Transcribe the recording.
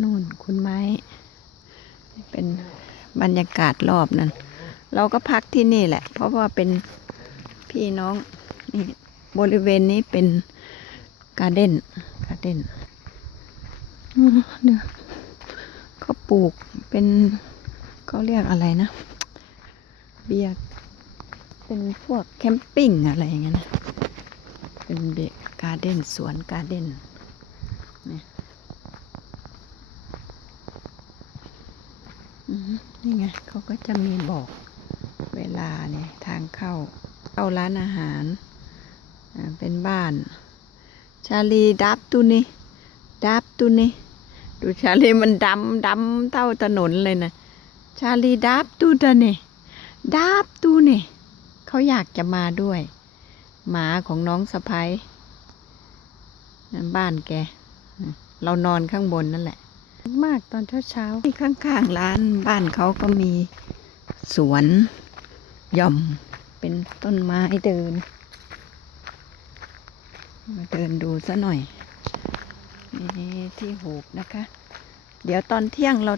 นู่นคุณไม้ เป็นบรรยากาศรอบนั้นเราก็พักที่นี่แหละ เพราะว่าเป็นพี่น้องนี่บริเวณนี้เป็นการ์เด้นการ์เด้นเดี๋ยวเขาปลูกเป็นเขาเรียกอะไรนะ เบียร์เป็นพวกแคมปิ้งอะไรอย่างเงี้ยนะ เป็นเบการ์เด้นสวนการ์เด้น นี่นี่ไงเขาก็จะมีบอกเวลาเนี่ยทางเข้า เข้าร้านอาหารเป็นบ้าน ชาลีดับตุนี่ดับตุนี่ดูชาลีมันดำดำเท่าถนนเลยนะ ชาลีดับตูดะนี่ดับตูนี่เขาอยากจะมาด้วย หมาของน้องสะพ้ยนั่นบ้านแก เรานอนข้างบนนั่นแหละ มากตอนเช้าเช้าๆที่ข้างๆร้านบ้านเขาก็มีสวนย่อมเป็นต้นไม้เดิน มาเดินดูซะหน่อยนี่ที่หูกนะคะ เดี๋ยวตอนเที่ยงเรา